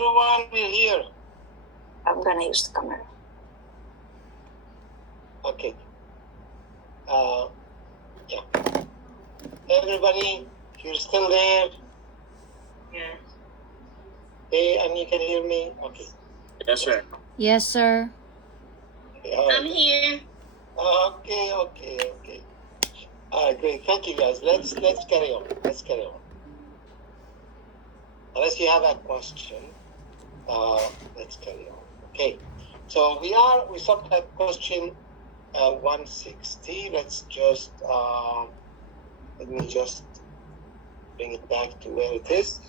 everyone, we're here. I'm gonna use the camera. Okay. Yeah. Everybody, you're still there? Yes. Hey, and you can hear me? Okay. Yes, sir. Yes, sir. Yeah. I'm here. Okay. All right, great. Thank you, guys. Let's carry on. Unless you have a question, let's carry on. Okay. So we stopped at question 160. Let's just let me just bring it back to where it is.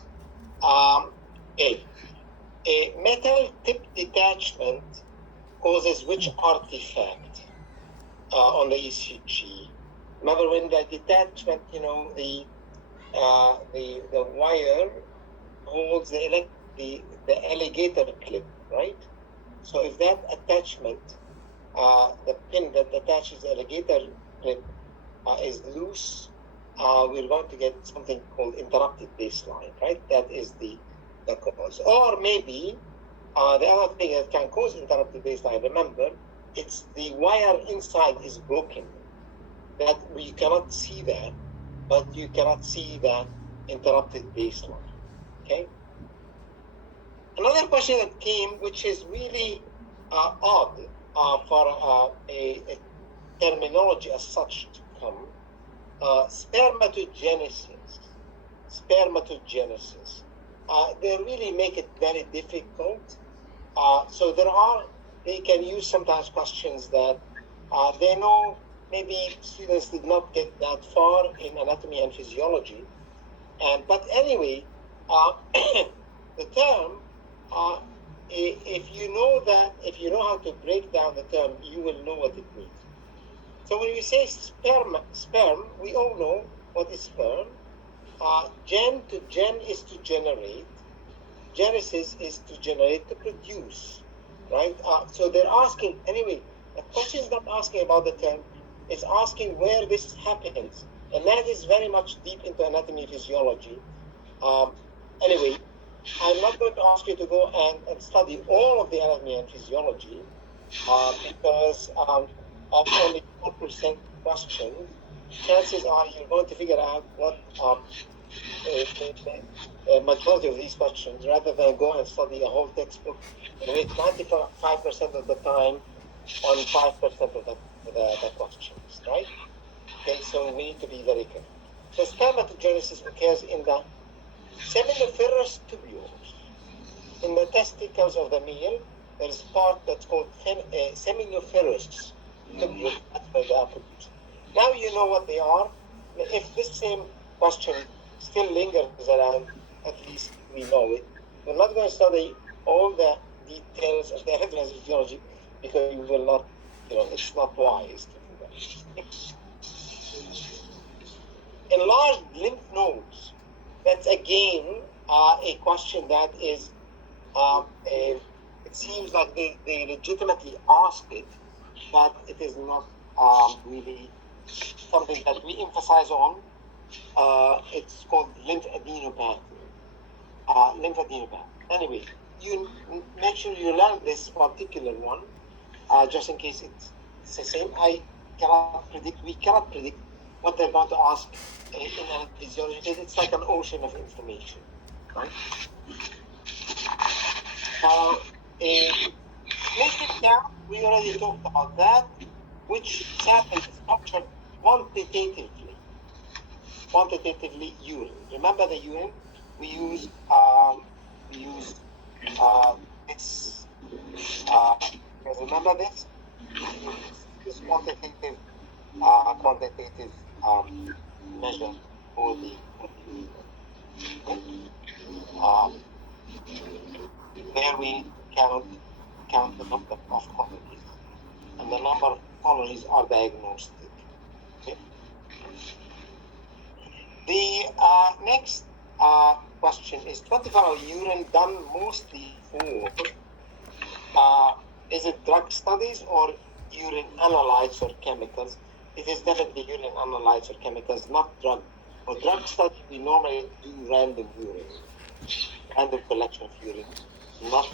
A metal tip detachment causes which artifact on the ECG? Remember when the detachment, the wire holds the alligator clip, right? So if that attachment, the pin that attaches the alligator clip is loose, we're going to get something called interrupted baseline, right? That is the cause. Or maybe the other thing that can cause interrupted baseline, remember, it's the wire inside is broken. That we cannot see that, but you cannot see the interrupted baseline. Okay. Another question that came, which is really odd for a terminology as such to come, spermatogenesis. They really make it very difficult. So they can use sometimes questions that they know maybe students did not get that far in anatomy and physiology. But anyway, the term, if you know how to break down the term, you will know what it means. So when we say sperm, we all know what is sperm. Gen is to generate. Genesis is to generate, to produce, right? So they're asking, anyway, the question is not asking about the term, it's asking where this happens. And that is very much deep into anatomy and physiology. Anyway, I'm not going to ask you to go and study all of the anatomy and physiology because of only 4% questions. Chances are you're going to figure out what majority of these questions rather than go and study a whole textbook and wait 95% of the time on 5% of the questions, right? Okay, so we need to be very careful. So spermatogenesis occurs in the seminiferous tubules. In the testicles of the male, there is part that's called seminiferous tubule. That's where they are produced. Now you know what they are. If this same question still lingers around, at least we know it. We're not going to study all the details of the anatomy and physiology because you will not, it's not wise to do that. Enlarged lymph nodes. That's again a question that is, it seems like they legitimately ask it, but it is not really something that we emphasize on. It's called lymphadenopathy. Anyway, you make sure you learn this particular one, just in case it's the same. We cannot predict what they're going to ask in physiology. It's like an ocean of information, right? Now, platelet count, we already talked about that, which sample is structured quantitatively urine. Remember the urine? We use this. Remember this? This quantitative measure for the there we count the number of colonies, and the number of colonies are diagnostic. Okay. The next question is 24-hour urine done mostly for, is it drug studies or urine analytes or chemicals? It is definitely urine analytes or chemicals, not drug. For drug study, we normally do random urine, random collection of urine. not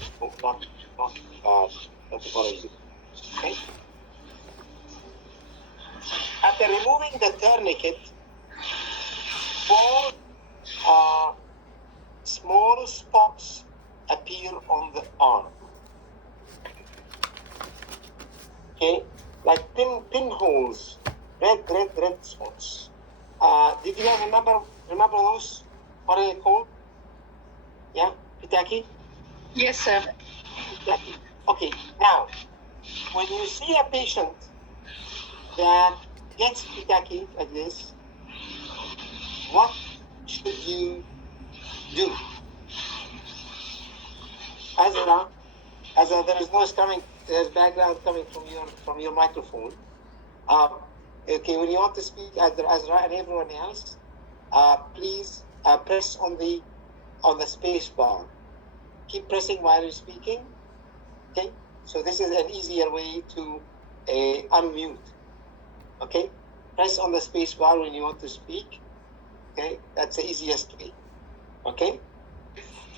anticoagulated. Okay. After removing the tourniquet, 4 small spots appear on the arm. Okay, like pinholes, red spots. Did you guys remember those? What are they called? Yeah, Pitaki? Yes, sir. Pitaki. Okay, now, when you see a patient that gets Pitaki like this, what should you do? Azra, there is noise coming, there's background coming from your microphone. Okay, when you want to speak, Azra and everyone else, please press on the space bar. Keep pressing while you're speaking. Okay, so this is an easier way to unmute. Okay, press on the space bar when you want to speak. Okay, that's the easiest way. Okay.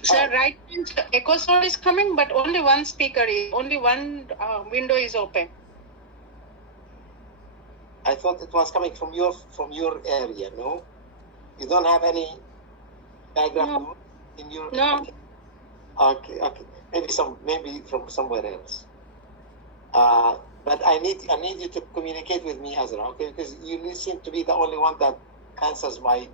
Sir, right means echo sound is coming, but only one window is open. I thought it was coming from your area. No, you don't have any background No. in your. No. Okay. Maybe from somewhere else. But I need you to communicate with me, Azra. Okay, because you seem to be the only one that answers my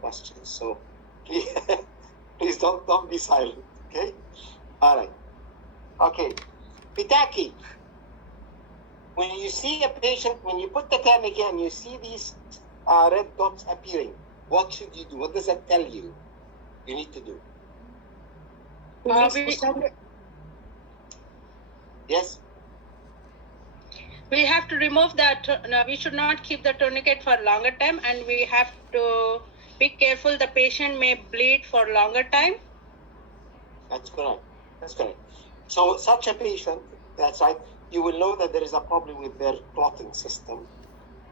questions. So please don't be silent. Okay. All right. Okay. Pitaki. When you see a patient, when you put the tourniquet and you see these red dots appearing, what should you do? What does that tell you? You need to do. Yes. We have to remove that. No, we should not keep the tourniquet for longer time, and we have to be careful. The patient may bleed for longer time. That's correct. So such a patient, that's right, you will know that there is a problem with their clotting system,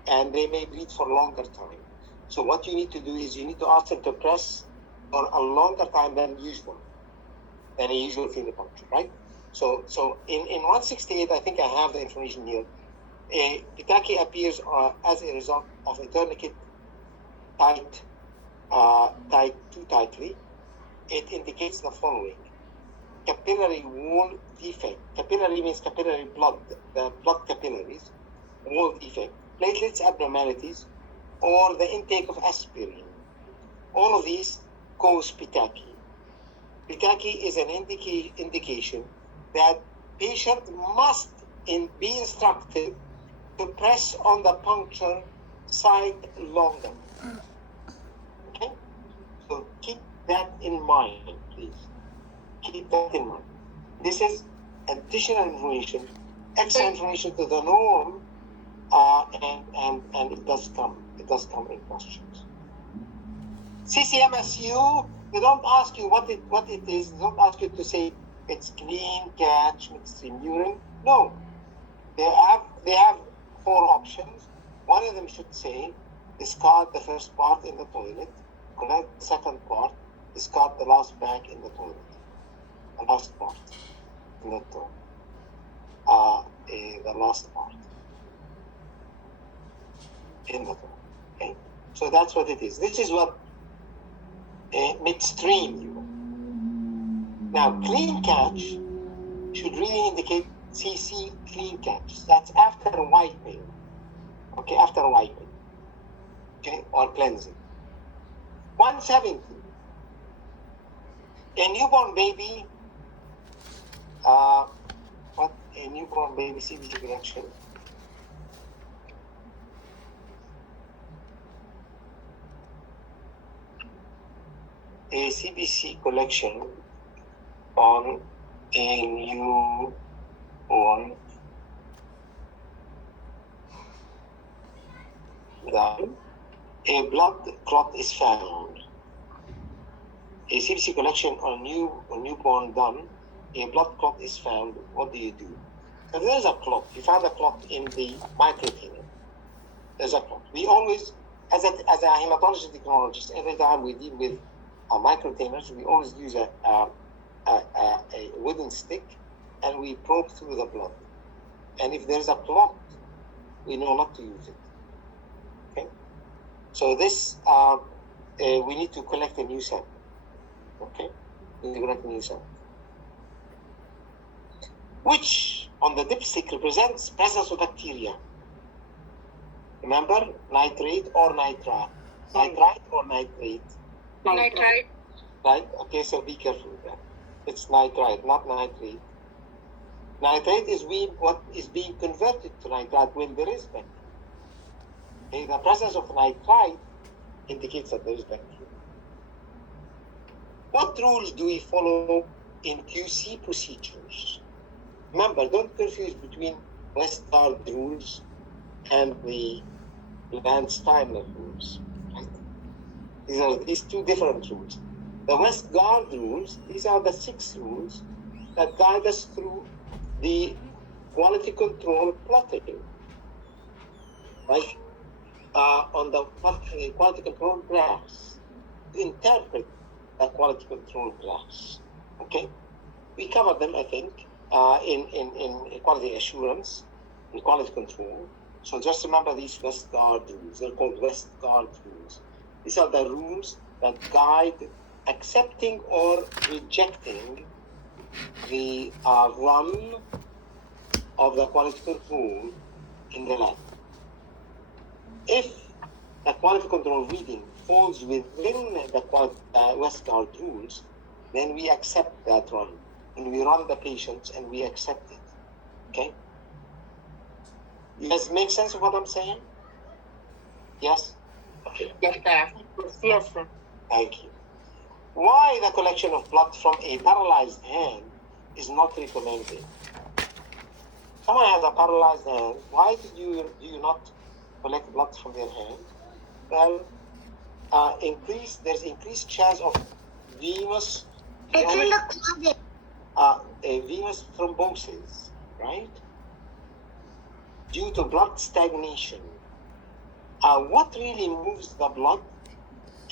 and they may bleed for longer time. So what you need to do is you need to ask them to press for a longer time than usual, than a usual venipuncture, right? So in 168, I think I have the information here. Pitaki appears as a result of a tourniquet tied too tightly. It indicates the following: capillary wall defect. Capillary means capillary blood, the blood capillaries, wall defect, platelets abnormalities, or the intake of aspirin. All of these cause Pitaki. Pitaki is an indication that patient must be instructed to press on the puncture site longer. Okay? So keep that in mind, please. Keep that in mind. This is additional information, extra information to the norm, and it does come in questions. CCMSU, they don't ask you what it is. They don't ask you to say it's clean catch, midstream urine. No, they have 4 options. One of them should say discard the first part in the toilet, collect the second part, discard the last bag in the toilet. The last part in the toilet. The last part in the toilet. Okay, so that's what it is. This is what midstream urine. Now, clean catch should really indicate CC clean catch. That's after wiping. Okay, after wiping. Okay, or cleansing. 170. A newborn baby, CBC collection. A CBC collection on a newborn done, a blood clot is found. A CBC collection on newborn done, a blood clot is found. What do you do? So there's a clot. You found a clot in the microtainer. There's a clot. We always, as a hematology technologist, every time we deal with microtainers, we always use a wooden stick and we probe through the blood. And if there's a clot, we know not to use it. Okay? So this, we need to collect a new sample. Okay? We need to collect a new sample. Which on the dipstick represents presence of bacteria. Remember, nitrate or nitrite? Nitrite or nitrate? Nitrite. Right? Okay, so be careful with that. It's nitrite, not nitrate. Nitrate is what is being converted to nitrite when there is bacteria. Okay, the presence of nitrite indicates that there is bacteria. What rules do we follow in QC procedures? Remember, don't confuse between Westgard rules and the Landsteiner rules. Right? These are two different rules. The Westgard rules, these are the 6 rules that guide us through the quality control plotting. Right? On the quality control graphs, to interpret the quality control graphs. Okay? We covered them, I think, in quality assurance, in quality control. So just remember these Westgard rules. They're called Westgard rules. These are the rules that guide accepting or rejecting the run of the quality control in the lab. If the quality control reading falls within the Westgard rules, then we accept that run. And we run the patients and we accept it. Okay? Does it make sense of what I'm saying? Yes? Okay. Yes, sir. Yes, sir. Thank you. Why the collection of blood from a paralyzed hand is not recommended? Someone has a paralyzed hand. Why do you not collect blood from their hand? Well, there's increased chance of venous venous thrombosis, right? Due to blood stagnation. What really moves the blood?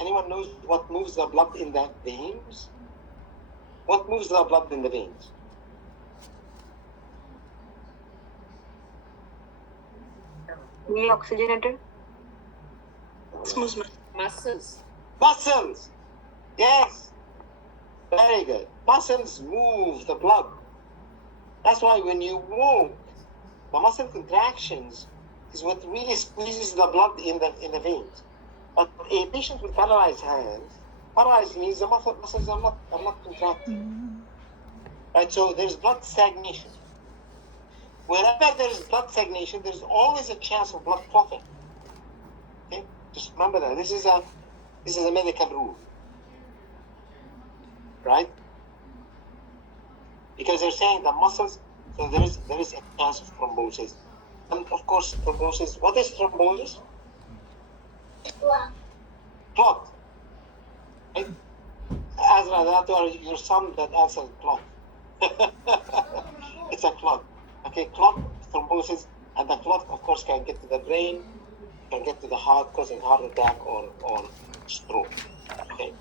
Anyone knows what moves the blood in the veins? What moves the blood in the veins? The oxygenator. Muscles. Muscles! Yes! Very good. Muscles move the blood. That's why when you walk, the muscle contractions is what really squeezes the blood in the veins. But a patient with paralyzed hands, paralyzed means the muscles are not contracting. Right? So there's blood stagnation. Wherever there is blood stagnation, there's always a chance of blood clotting. Okay? Just remember that. This is a medical rule. Right? Because they're saying the muscles, so there is a chance of thrombosis. And of course, thrombosis. What is thrombosis? Clot. Right? Azra, that was your son that answered clot. It's a clot. Okay, clot, thrombosis, and the clot, of course, can get to the brain, can get to the heart, causing heart attack or stroke. Okay.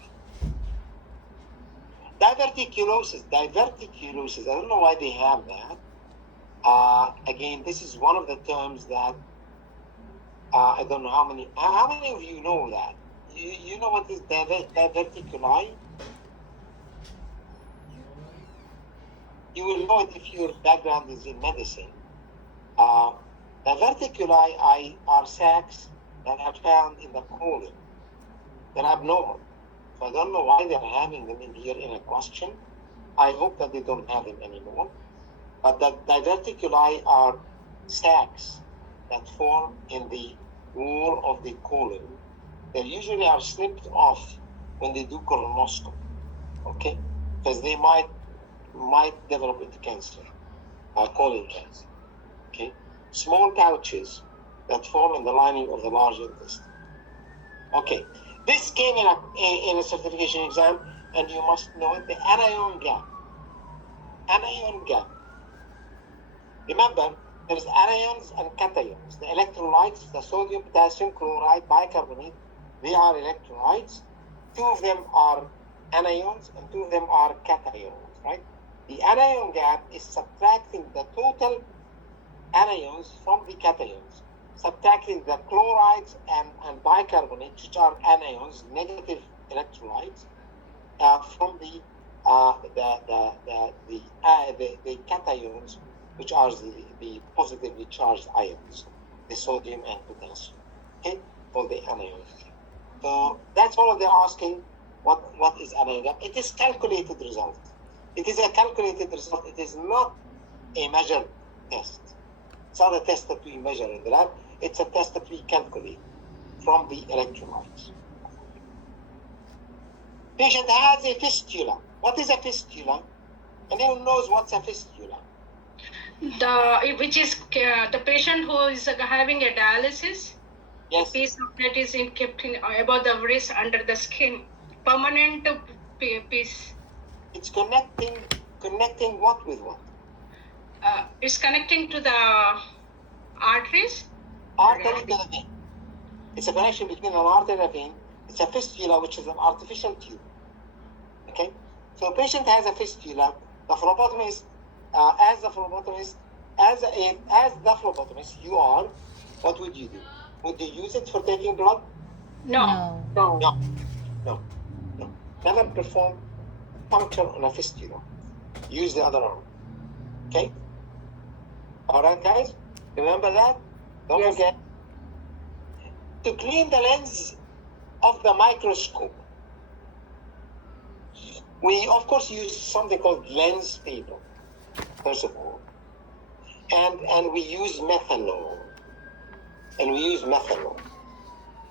Diverticulosis. I don't know why they have that. Again, this is one of the terms that I don't know how many of you know that? You know what is diverticuli? You will know it if your background is in medicine. Diverticuli are sacs that are found in the colon. They're abnormal. So I don't know why they're having them in here in a question. I hope that they don't have them anymore. But the diverticuli are sacs that form in the wall of the colon. They usually are snipped off when they do colonoscopy, okay? Because they might develop into cancer, colon cancer, okay? Small pouches that form in the lining of the large intestine. Okay, this came in a certification exam, and you must know it, the anion gap. Anion gap. Remember, there's anions and cations. The electrolytes, the sodium, potassium, chloride, bicarbonate, they are electrolytes. 2 of them are anions and 2 of them are cations, right? The anion gap is subtracting the total anions from the cations, subtracting the chlorides and bicarbonates, which are anions, negative electrolytes, from the cations, which are the positively charged ions, the sodium and potassium. Okay, for the anions. So that's all they're asking. What is anion gap? It is calculated result. It is a calculated result. It is not a measured test. It's not a test that we measure in the lab. It's a test that we calculate from the electrolytes. Patient has a fistula. What is a fistula? Anyone knows what's a fistula? Which is the patient who is having a dialysis. Yes. Piece of that is kept in above the wrist under the skin. Permanent piece. It's connecting what with what? It's connecting to the arteries. Artery to the vein. It's a connection between an artery and a vein. It's a fistula, which is an artificial tube. Okay? So a patient has a fistula. The phlebotomist, as the phlebotomist, you are, what would you do? Would you use it for taking blood? No. No. Never perform puncture on a fistula. Use the other arm. Okay? Alright, guys? Remember that? Don't Yes. forget. To clean the lens of the microscope, we of course use something called lens paper, first of all. And we use methanol.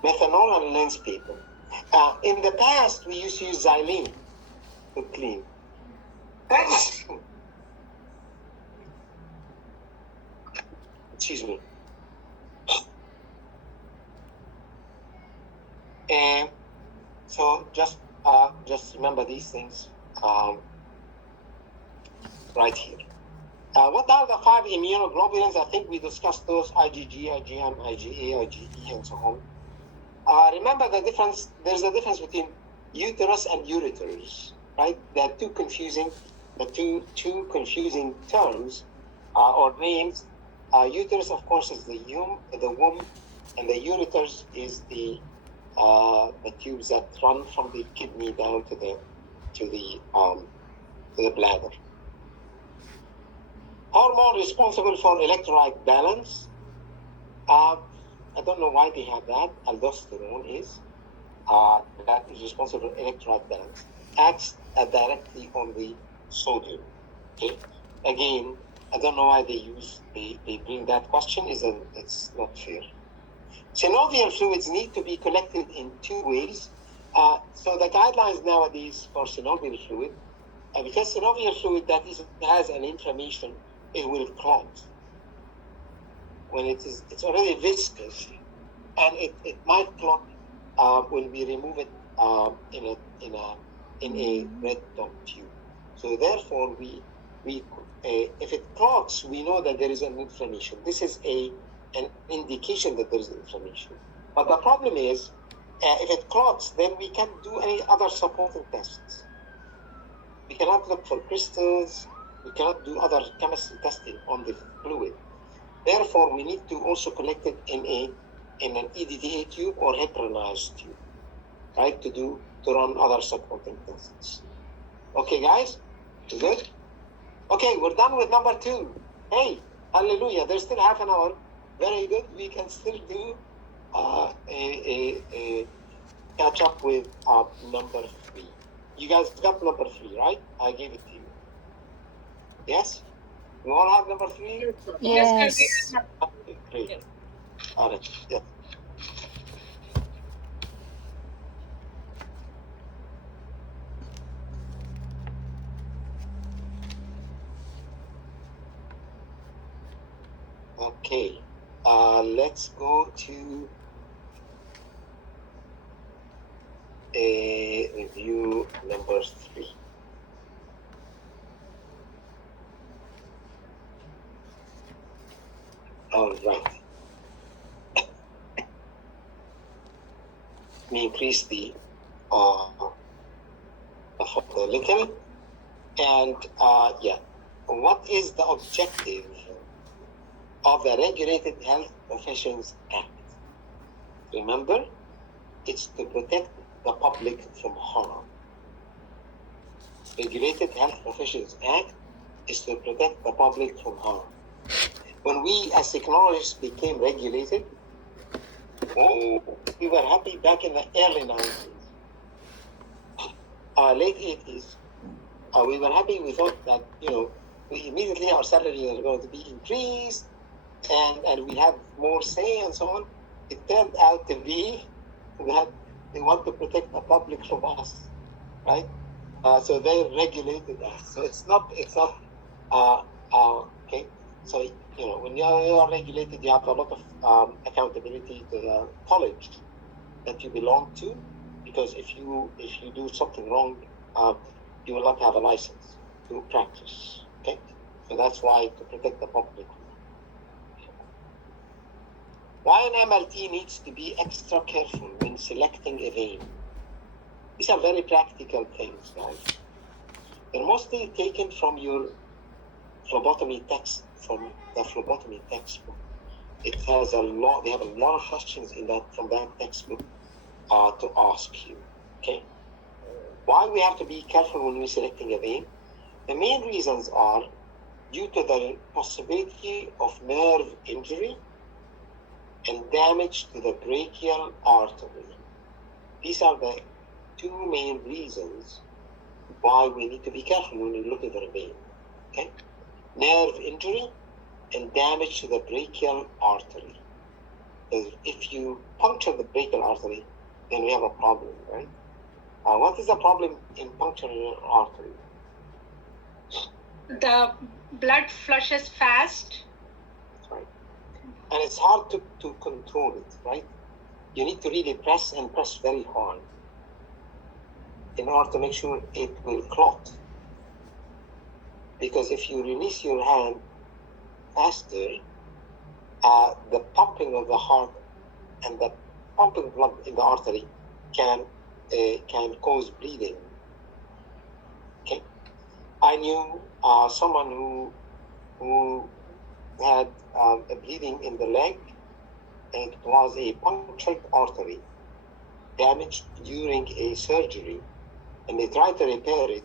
Methanol and lens paper. In the past, we used to use xylene to clean. Excuse me. And so just remember these things right here. What are the 5 immunoglobulins? I think we discussed those: IgG, IgM, IgA, IgE, and so on. Remember the difference. There's a difference between uterus and ureters, right? They're two confusing terms or names. Uterus, of course, is the womb, and the ureters is the tubes that run from the kidney down to the bladder. Hormone responsible for electrolyte balance. I don't know why they have that. Aldosterone is that is responsible for electrolyte balance. Acts directly on the sodium. Okay. Again, I don't know why they bring that question. It's not fair. Synovial fluids need to be collected in 2 ways. So the guidelines nowadays for synovial fluid, because synovial fluid that has an inflammation, it will clot. When it's already viscous, and it might clot when we remove it in a red dot tube. So therefore, we if it clots, we know that there is an inflammation. This is an indication that there is inflammation. But the problem is, if it clots, then we can't do any other supporting tests. We cannot look for crystals. We cannot do other chemistry testing on the fluid. Therefore, we need to also collect it in an EDTA tube or heteronized tube, right? To run other supporting tests. Okay, guys, good. Okay, we're done with number 2. Hey, hallelujah! There's still half an hour. Very good. We can still do a catch up with number 3. You guys got number 3, right? I gave it to you. Yes? You all have number 3? Yes. Okay, great. All right. Yeah. Okay. Let's go to a review number 3. All right. Let me increase the font a little. And what is the objective of the Regulated Health Professions Act? Remember, it's to protect the public from harm. Regulated Health Professions Act is to protect the public from harm. When we as technologists became regulated, we were happy back in the early 90s, late 80s. We were happy. We thought that, we immediately our salaries were going to be increased and we have more say and so on. It turned out to be that they want to protect the public from us, right? So they regulated us. So it's not, okay. So, when you are regulated, you have a lot of accountability to the college that you belong to, because if you do something wrong, you will not have a license to practice, okay? So that's why, to protect the public. Why an MLT needs to be extra careful when selecting a vein? These are very practical things, guys. They're mostly taken from your phlebotomy text, from the phlebotomy textbook. It has they have a lot of questions from that textbook to ask you, okay? Why we have to be careful when we're selecting a vein? The main reasons are due to the possibility of nerve injury and damage to the brachial artery. These are the two main reasons why we need to be careful when we're looking for a vein, okay? Nerve injury and damage to the brachial artery. Because if you puncture the brachial artery, then we have a problem, right? What is the problem in puncturing an artery? The blood flushes fast. That's right. And it's hard to control it, right? You need to really press and press very hard in order to make sure it will clot. Because if you release your hand faster, the pumping of the heart and the pumping blood in the artery can cause bleeding. Okay, I knew someone who had a bleeding in the leg, and it was a punctured artery damaged during a surgery, and they tried to repair it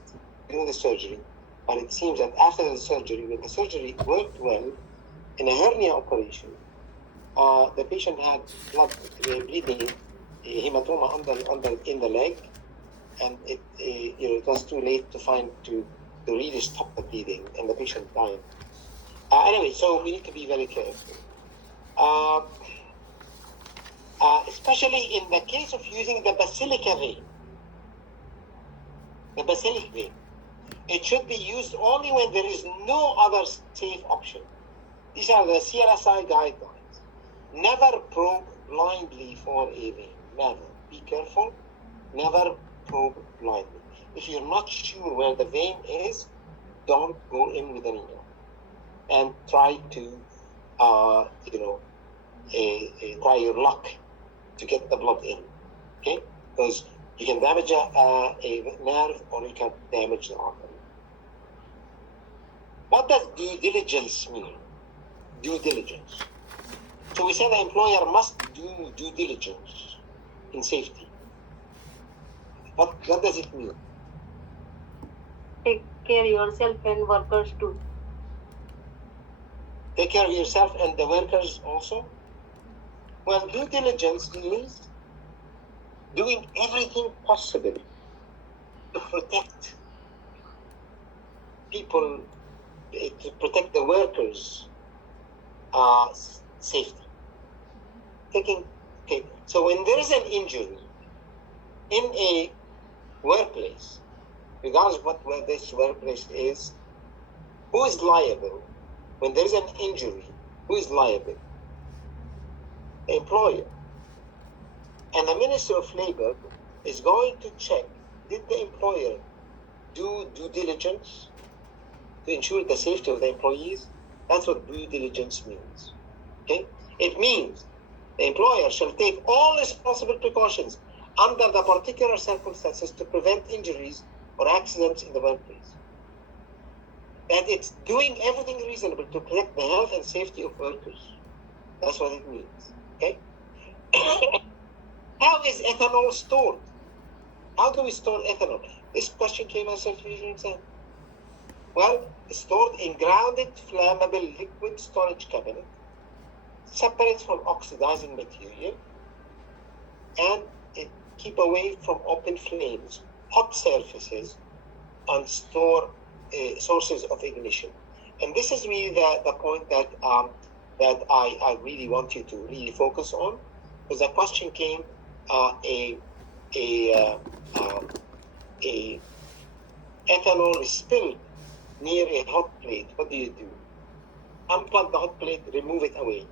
during the surgery, but it seems that after the surgery, when the surgery worked well, in a hernia operation, the patient had blood bleeding, hematoma in the leg, and it was too late to really stop the bleeding, and the patient died. Anyway, so we need to be very careful, especially in the case of using the basilica vein. The basilic vein, it should be used only when there is no other safe option. These are the CLSI guidelines. Never probe blindly for a vein. Never. Be careful. Never probe blindly. If you're not sure where the vein is, don't go in with a needle and try to, try your luck to get the blood in. Okay? Because you can damage a nerve, or you can damage the artery. What does due diligence mean? Due diligence. So we say the employer must do due diligence in safety. What does it mean? Take care yourself and workers too. Take care of yourself and the workers also? Well, due diligence means doing everything possible to protect people, to protect the workers' safety. So when there is an injury in a workplace, regardless of where this workplace is, who is liable? When there is an injury, who is liable? The employer. And the Minister of Labor is going to check, did the employer do due diligence to ensure the safety of the employees? That's what due diligence means. Okay? It means the employer shall take all responsible precautions under the particular circumstances to prevent injuries or accidents in the workplace. that it's doing everything reasonable to protect the health and safety of workers. That's what it means. Okay? How is ethanol stored? How do we store ethanol? This question came as a certification exam. Well, it's stored in grounded flammable liquid storage cabinet, separate from oxidizing material, and it keep away from open flames, hot surfaces, and store sources of ignition. And this is really the point that that I really want you to really focus on, because the question came a ethanol is spilled near a hot plate. What do you do? Unplug the hot plate, remove it away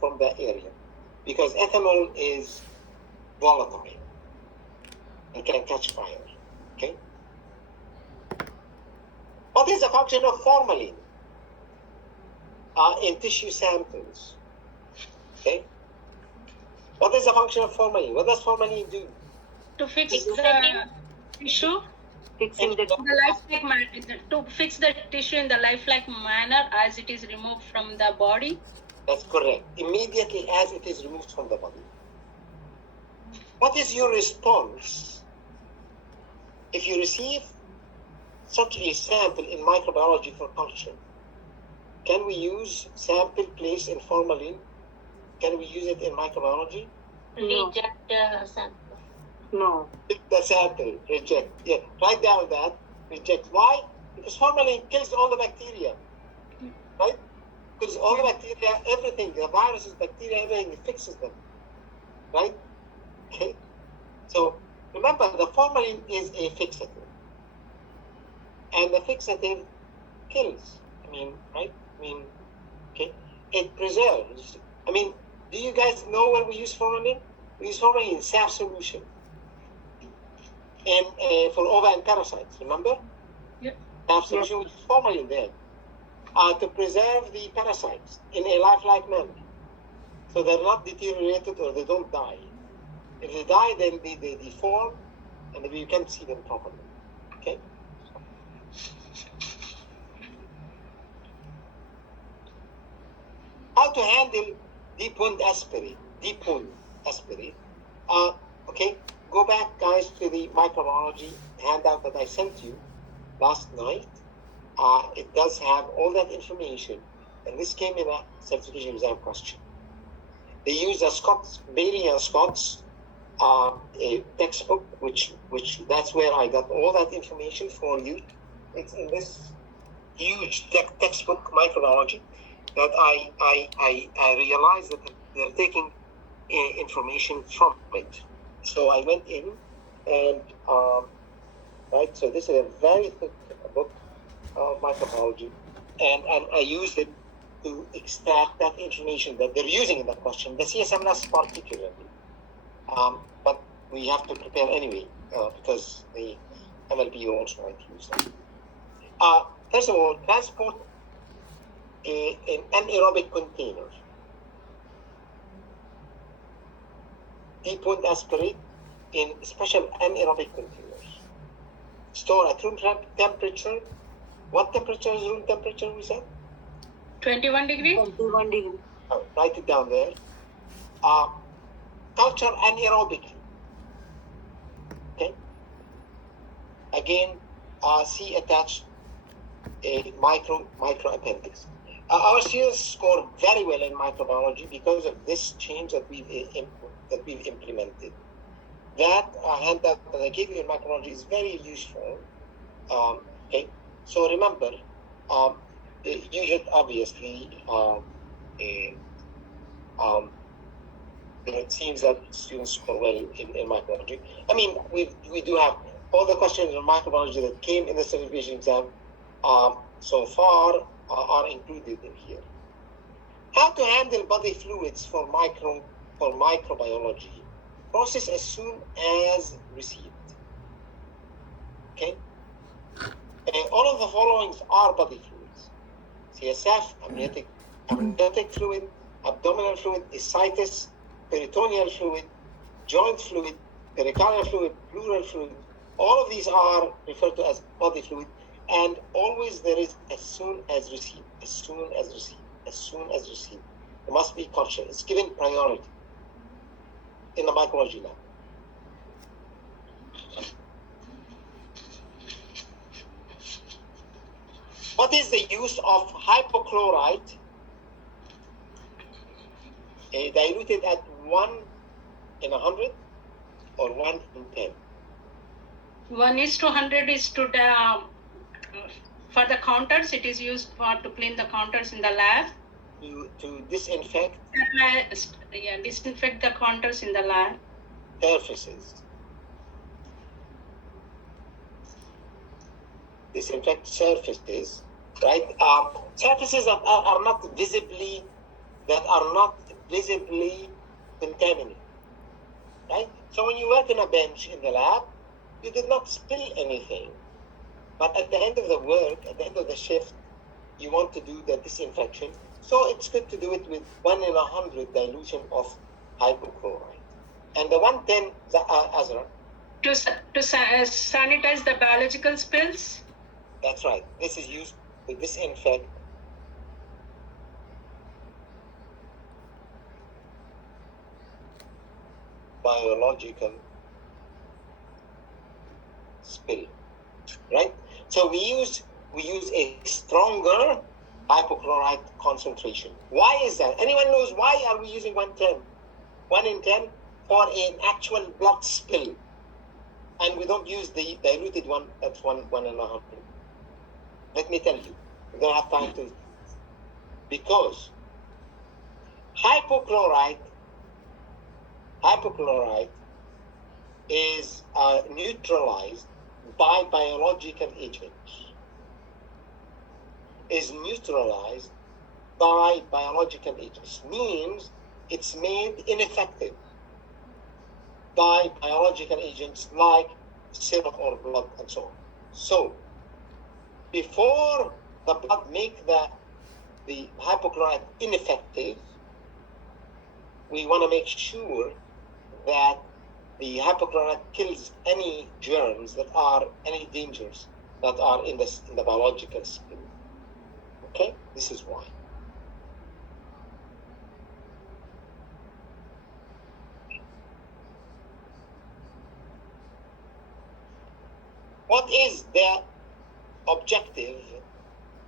from the area, because ethanol is volatile. It can catch fire. Okay. What is the function of formalin in tissue samples? Okay. What is the function of formalin? What does formalin do? To fix the tissue, Fixing the the lifelike to fix the tissue in the lifelike manner as it is removed from the body. That's correct. Immediately as it is removed from the body. What is your response if you receive such a sample in microbiology for culture? Can we use sample placed in formalin? Can we use it in microbiology? No. Reject sample. No. The sample, reject. Yeah, write down that, reject. Why? Because formalin kills all the bacteria, right? Because all the bacteria, everything, the viruses, bacteria, everything, it fixes them, right? Okay. So remember, the formalin is a fixative, and the fixative kills. Right? Okay. It preserves. Do you guys know where we use formalin? We use formalin in SAF solution. And for ova and parasites, remember? Yep. SAF solution with formalin there to preserve the parasites in a lifelike manner, so they're not deteriorated or they don't die. If they die, then they deform, and you can't see them properly. Okay. How to handle deep wound aspirate? Deep wound aspirate. Okay. Go back, guys, to the microbiology handout that I sent you last night. It does have all that information, and this came in a certification exam question. They use a Bailey and Scott's a textbook, which that's where I got all that information for you. It's in this huge textbook, microbiology, that I realized that they're taking information from it. So I went in and right. So this is a very thick book of microbiology, and I used it to extract that information that they're using in that question, the CSMS particularly. But we have to prepare anyway because the MLB also might use them. First of all, transport in anaerobic containers. Deep wound aspirate in special anaerobic containers. Store at room temperature. What temperature is room temperature, we said? 21 degrees. 21 degree. Write it down there. Culture anaerobically. Okay. Again, see attached a micro appendix. Our students score very well in microbiology because of this change that we've implemented. That handout that I gave you in microbiology is very useful. Okay. So remember, you should obviously. It seems that students score well in microbiology. We do have all the questions in microbiology that came in the certification exam so far are included in here. How to handle body fluids for microbiology. Process as soon as received. Okay. All of the following are body fluids: CSF, amniotic fluid, abdominal fluid, ascites, peritoneal fluid, joint fluid, pericardial fluid, pleural fluid. All of these are referred to as body fluid, And always there is as soon as received, as soon as received, as soon as received. It must be culture. It's given priority in the microbiology lab. What is the use of hypochlorite diluted at 1 in 100 or 1 in 10? 1:100 is to the for the counters. It is used for to clean the counters in the lab. To disinfect Disinfect the counters in the lab. surfaces. Disinfect surfaces, right? Surfaces are not visibly contaminated, right? So when you work on a bench in the lab, you did not spill anything. But at the end of the work, at the end of the shift, you want to do the disinfection. So it's good to do it with 1 in 100 dilution of hypochlorite. And the 110, Azra, To sanitize the biological spills. that's right. This is used to disinfect biological spill, right? So we use a stronger hypochlorite concentration. Why is that? Anyone knows why are we using 110? 1 in 10 for an actual blood spill, and we don't use the diluted one. That's 1 in 100. Let me tell you, we don't have time to. Because hypochlorite is neutralized by biological agents. Means it's made ineffective by biological agents like serum or blood and so on. So before the blood make the hypochlorite ineffective, we want to make sure that the hypochlorite kills any germs that are any dangers that are in the biological spill. Okay, this is why. What is the objective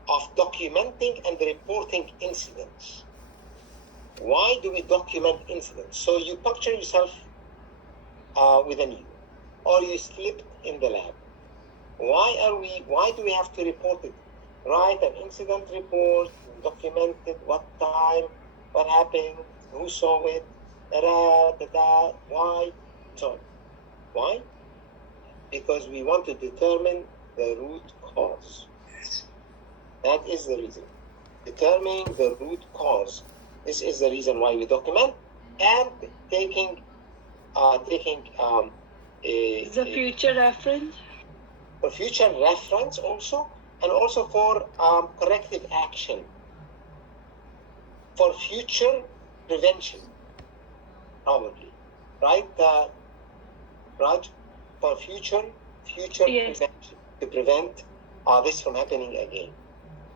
of documenting and reporting incidents? Why do we document incidents? So you puncture yourself with a needle, or you slipped in the lab. Why do we have to report it? Write an incident report, document it, what time, what happened, who saw it, why? So, why? Because we want to determine the root cause. That is the reason. Determining the root cause. This is the reason why we document, and taking The future reference? for future reference also, and also for corrective action, for future prevention, probably, right, Raj? For future Yes. prevention, to prevent this from happening again.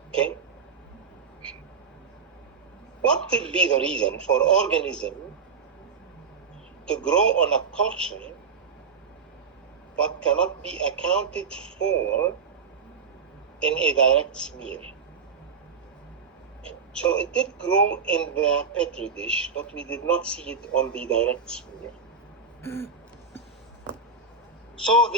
Okay. What could be the reason for organism to grow on a culture but cannot be accounted for in a direct smear? So it did grow in the petri dish, but we did not see it on the direct smear. So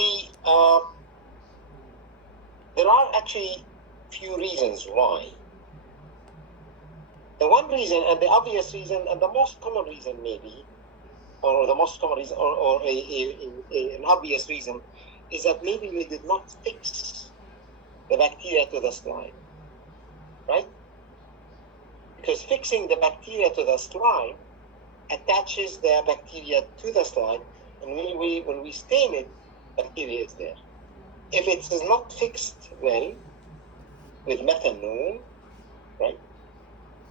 there are actually few reasons why. The one reason, and the obvious reason, and the most common reason maybe, or the most common reason, or an obvious reason, is that maybe we did not fix the bacteria to the slime, right? Because fixing the bacteria to the slime attaches the bacteria to the slime, and when we stain it, bacteria is there. If it is not fixed well with methanol, right,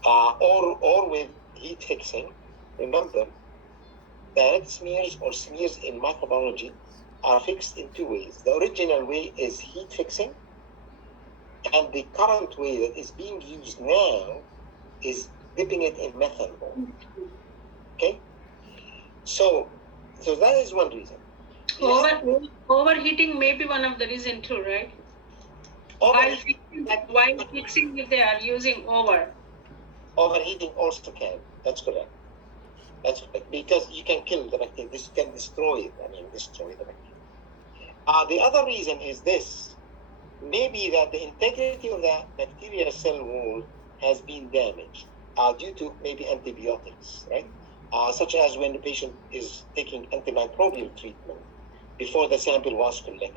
or with heat fixing, remember, direct smears or smears in microbiology are fixed in two ways. The original way is heat fixing, And the current way that is being used now is dipping it in methanol. Okay? So that is one reason. Overheating may be one of the reason too, right? While fixing if they are using Overheating also can. That's correct. That's correct. Because you can kill the bacteria. This can destroy it. Destroy the bacteria. The other reason is this. Maybe that the integrity of the bacterial cell wall has been damaged due to maybe antibiotics, right? Such as when the patient is taking antimicrobial treatment before the sample was collected,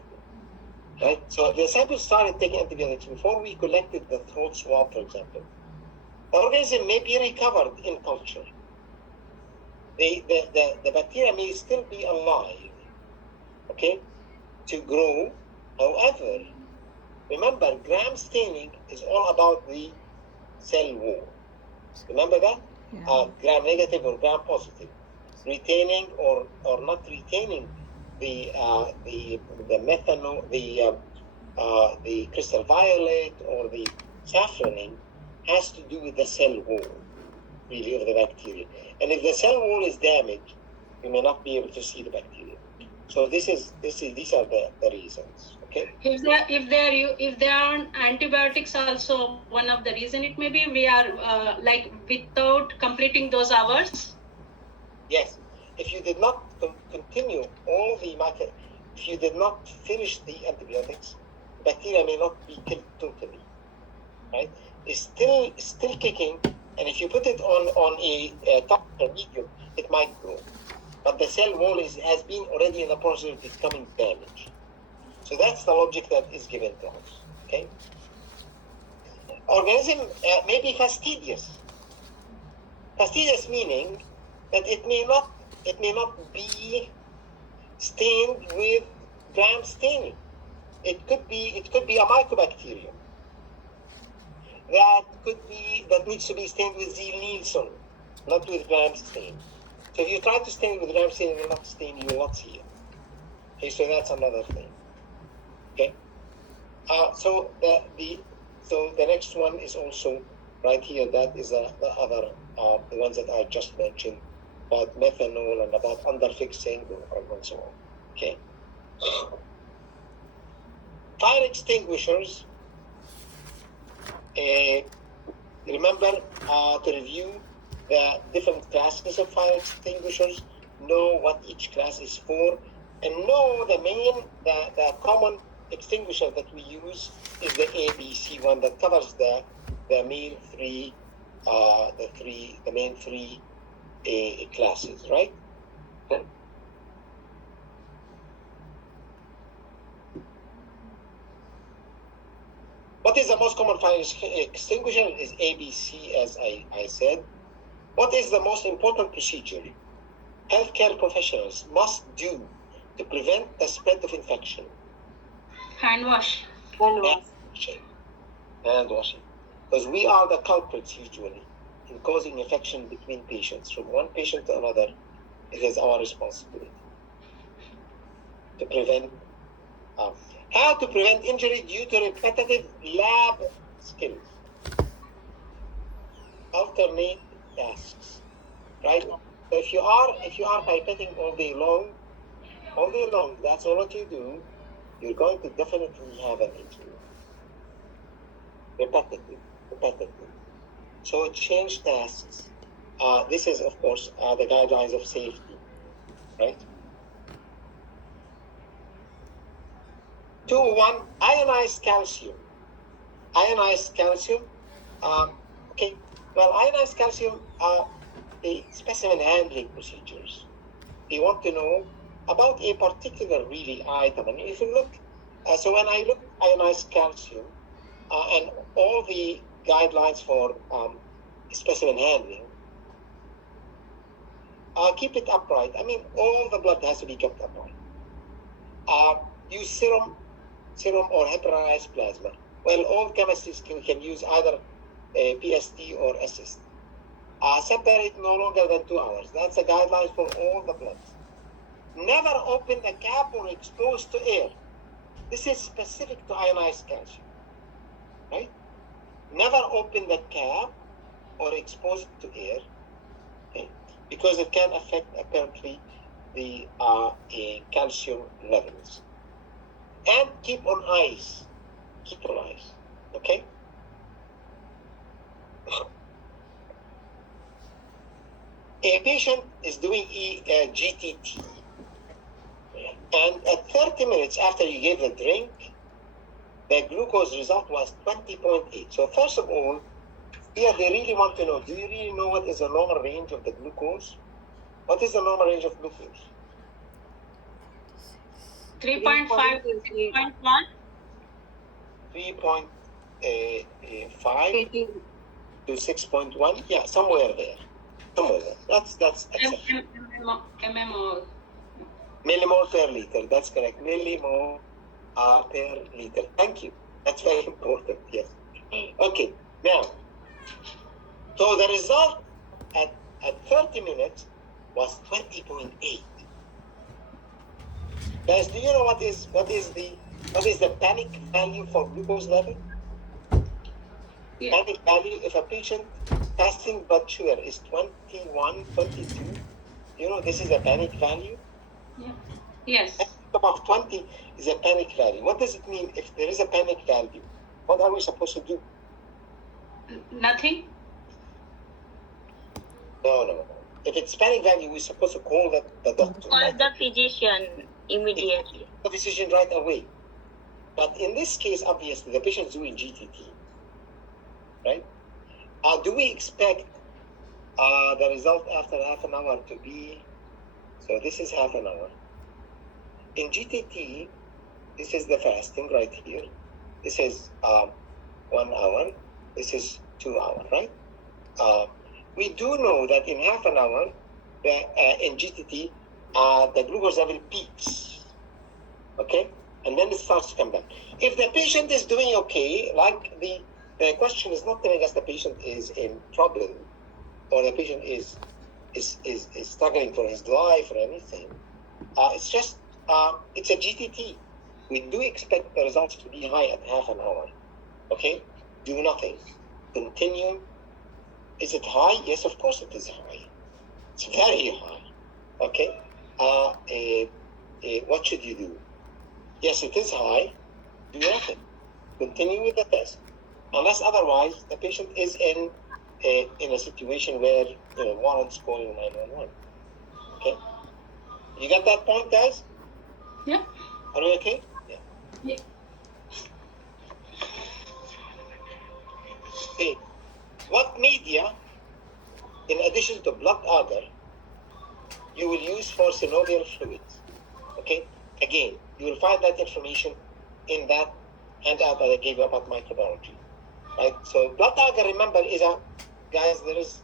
right? So the sample started taking antibiotics before we collected the throat swab, for example. The organism may be recovered in culture. The bacteria may still be alive, okay, to grow. However, remember, gram staining is all about the cell wall. Remember that? Yeah. Gram negative or gram positive. Retaining or not retaining the methanol, the crystal violet or the saffronin has to do with the cell wall, really, of the bacteria. And if the cell wall is damaged, you may not be able to see the bacteria. So these are the reasons. Okay. If there are antibiotics also one of the reason, it may be we are like without completing those hours. Yes. If you did not continue all the if you did not finish the antibiotics, bacteria may not be killed totally. Right? It's still kicking, and if you put it on a toxic medium, it might grow. But the cell wall has been already in the process of becoming damaged. So that's the logic that is given to us. Okay. Organism may be fastidious. Fastidious meaning that it may not be stained with gram staining. It could be a mycobacterium that needs to be stained with Z-Nielsen, not with gram stain. So if you try to stain with gram stain, you will not stain, you will not see it. Okay, so that's another thing. Okay. So the next one is also right here. That is the other the ones that I just mentioned about methanol and about underfixing and so on. Okay. Fire extinguishers. Remember to review the different classes of fire extinguishers. Know what each class is for, and know the common extinguisher that we use is the ABC one that covers the main three classes, right? What is the most common fire extinguisher is ABC, as I said. What is the most important procedure healthcare professionals must do to prevent the spread of infection? Hand wash. Hand washing. Because we are the culprits usually in causing infection between patients. From one patient to another, it is our responsibility to prevent. How to prevent injury due to repetitive lab skills. Alternate tasks, right? So if you are pipetting all day long, that's all that you do, you're going to definitely have an injury. Repetitive. So change tasks. This is, of course, the guidelines of safety, right? 2.1, ionized calcium. Okay. Well, ionized calcium are the specimen handling procedures. We want to know about a particular really item. And if you look, so when I look at ionized calcium and all the guidelines for specimen handling, keep it upright. I mean, all the blood has to be kept upright. Use serum or heparinized plasma. Well, all chemistries can use either PST or SST. Separate no longer than 2 hours. That's the guidelines for all the bloods. Never open the cap or expose to air. This is specific to ionized calcium. right? Never open the cap or expose it to air, okay? Because it can affect apparently the calcium levels. And keep on ice. Keep on ice, okay? A patient is doing GTT, and at 30 minutes after you gave the drink, the glucose result was 20.8. So first of all, here they really want to know, do you really know what is the normal range of the glucose? What is the normal range of glucose? 3.5 to 6.1. 3.5 18. to 6.1, yeah, somewhere there. Somewhere there. That's acceptable. MMO. Millimole per liter, that's correct. Millimole per liter. Thank you. That's very important, yes. Okay, now, so the result at 30 minutes was 20.8. Guys, do you know what is the panic value for glucose level? Yeah. Panic value, if a patient fasting blood sugar is 21, 22, you know this is a panic value? Yeah. Yes. Above 20 is a panic value. What does it mean if there is a panic value? What are we supposed to do? Nothing. No. If it's panic value, we're supposed to call the doctor. Call the physician immediately. The physician right away. But in this case, obviously, the patient is doing GTT, right? Do we expect the result after half an hour to be, so this is half an hour. In GTT, this is the fasting right here. This is 1 hour. This is 2 hours, right? We do know that in half an hour, in GTT, the glucose level peaks, okay? And then it starts to come down. If the patient is doing okay, like the question is not telling us the patient is in trouble or the patient is struggling for his life or anything. It's just, it's a GTT. We do expect the results to be high at half an hour, okay? Do nothing. Continue. Is it high? Yes, of course it is high. It's very high, okay? What should you do? Yes, it is high. Do nothing. Continue with the test. Unless otherwise, the patient is in a situation where warrants calling 911. Okay. You got that point, guys? Yeah. Are we okay? Yeah. Yeah. Okay. What media, in addition to blood agar, you will use for synovial fluids? Okay. Again, you will find that information in that handout that I gave you about microbiology, right? So blood agar, remember, is guys, there's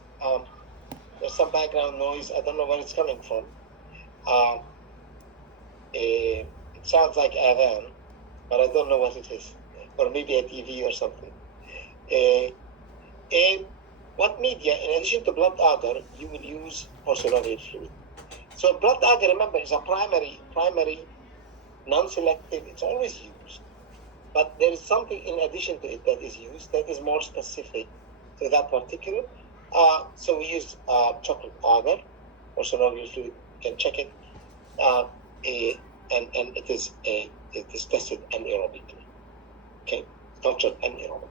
some background noise. I don't know where it's coming from. It sounds like adhan, but I don't know what it is, or maybe a TV or something. What media, in addition to blood agar, you will use for synovial fluid? So blood agar, remember, is a primary, non-selective. It's always used, but there is something in addition to it that is used that is more specific to that particular. So we use chocolate agar or synovial fluid. You can check it, and it is tested anaerobically. Okay, cultured anaerobically.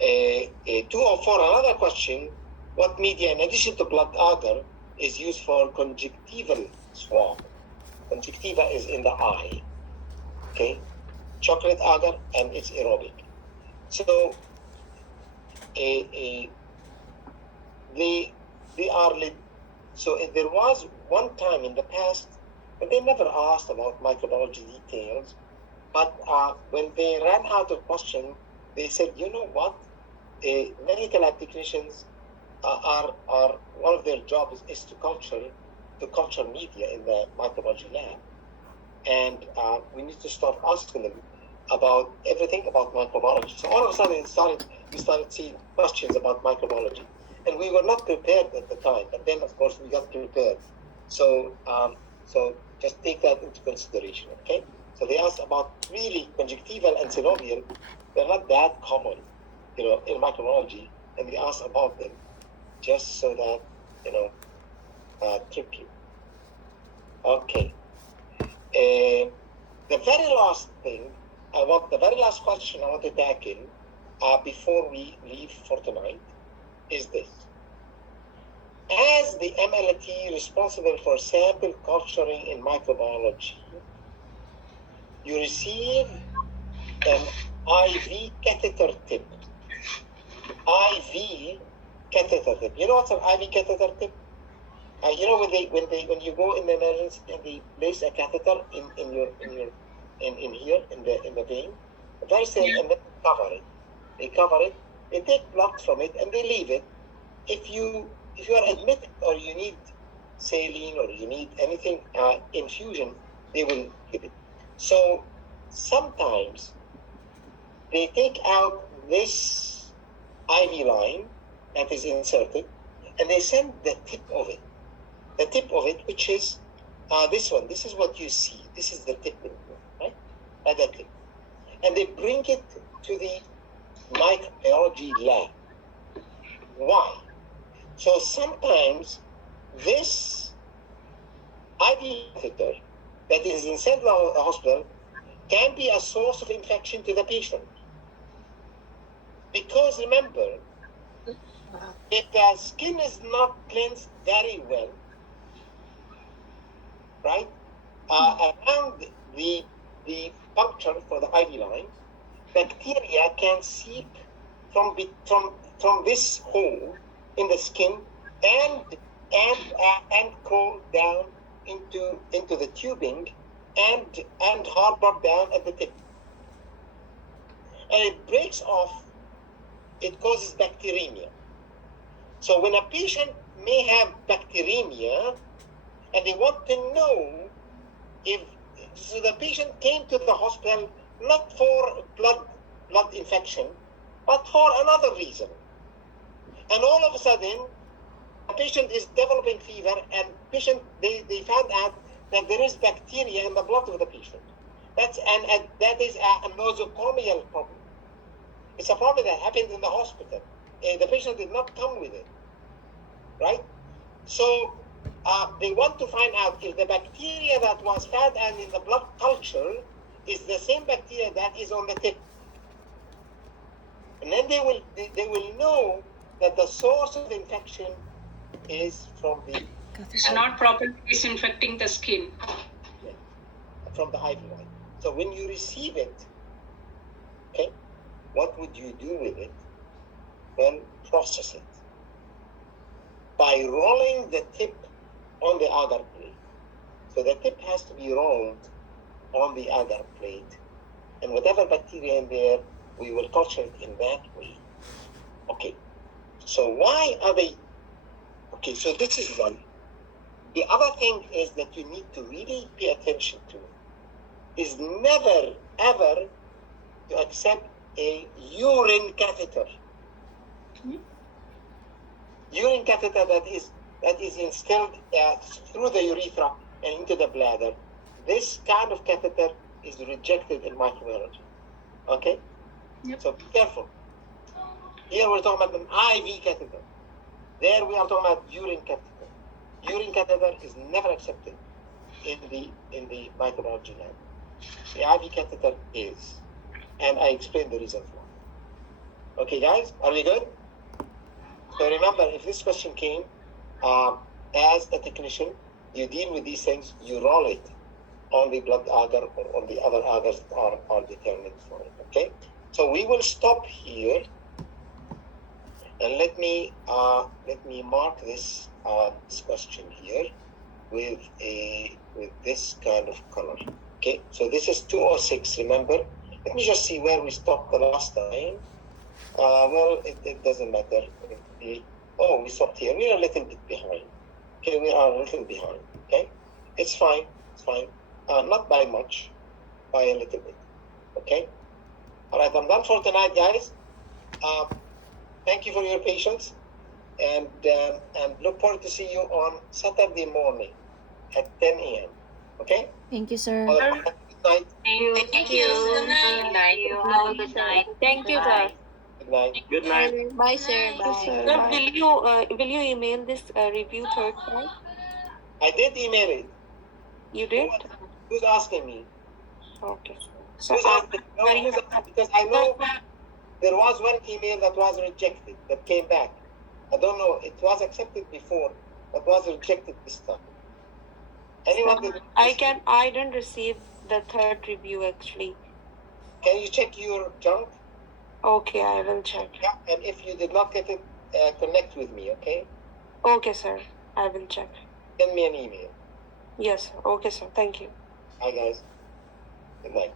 204, another question: what media, in addition to blood agar, is used for conjunctival swab? Conjunctiva is in the eye. Okay, chocolate agar, and it's aerobic. So, they are. So there was one time in the past, but they never asked about microbiology details. But when they ran out of question, they said, you know what? Medical lab technicians are one of their jobs is to culture media in the microbiology lab, and we need to start asking them about everything about microbiology. So all of a sudden, we started seeing questions about microbiology, and we were not prepared at the time. But then, of course, we got prepared. So just take that into consideration, okay? So they asked about really conjunctival and synovial. They're not that common, in microbiology, and they asked about them just so that, trick you. Okay. The very last question I want to tackle before we leave for tonight is this. As the MLT responsible for sample culturing in microbiology, you receive an IV catheter tip. IV catheter tip. You know what's an IV catheter tip? When you go in the emergency and they place a catheter in here in the vein, very simple, and then cover it. They cover it. They take blood from it and they leave it. If you are admitted or you need saline or you need anything infusion, they will give it. So sometimes they take out this IV line that is inserted and they send the tip of it. The tip of it, which is this one. This is what you see. This is the tip, right? That tip. And they bring it to the microbiology lab. Why? So sometimes this IV catheter that is in central hospital can be a source of infection to the patient. Because remember, if the skin is not cleansed very well, right, around the puncture for the IV line, bacteria can seep from this hole in the skin and crawl down into the tubing and harbor down at the tip. And it breaks off, it causes bacteremia. So when a patient may have bacteremia and they want to know so the patient came to the hospital not for blood infection, but for another reason. And all of a sudden, a patient is developing fever, and they found out that there is bacteria in the blood of the patient. That is a nosocomial problem. It's a problem that happened in the hospital. The patient did not come with it, right? So they want to find out if the bacteria that was found and in the blood culture is the same bacteria that is on the tip. And then they will know that the source of infection is from the... It's not properly disinfecting the skin. From the IV line. So when you receive it, okay, what would you do with it? Well, process it by rolling the tip on the agar plate. So the tip has to be rolled on the agar plate, and whatever bacteria in there, we will culture it in that way. Okay, so why are they? Okay, so this is one. The other thing is that you need to really pay attention to is never ever to accept a urine catheter. Urine catheter that is instilled through the urethra and into the bladder. This kind of catheter is rejected in microbiology. Okay? Yep. So be careful. Here we're talking about an IV catheter. There we are talking about urine catheter. Urine catheter is never accepted in the microbiology lab. The IV catheter is. And I explained the reason why. Okay, guys, are we good? So remember, if this question came, as a technician, you deal with these things, you roll it on the blood agar or on the other agars that are determined for it. Okay? So we will stop here, and let me mark this question here with this kind of color. Okay? So this is 206. Remember? Let me just see where we stopped the last time. Well, it doesn't matter. We stopped here. We are a little bit behind. Okay, we are a little behind. Okay, it's fine. It's fine. Not by much, by a little bit. Okay. All right, I'm done for tonight, guys. Thank you for your patience, and look forward to see you on Saturday morning at 10 a.m. Okay. Thank you, sir. night. Thank you. Good night. Good night. Thank you, sir. Good night. Good night. Bye, sir. Yes, sir. Sir, Bye. will you email this review third part? I did email it. You did? Who's asking me? Okay. So Who's asking? No, very who's asking? Because I know there was one email that was rejected that came back. I don't know. It was accepted before, but was rejected this time. Anyone that I didn't receive the third review actually. can you check your junk? Okay, I will check. Yeah. And if you did not get it, connect with me. Okay. Okay, sir. I will check. Send me an email. Yes, sir. Okay, sir. Thank you. Hi guys. Good night.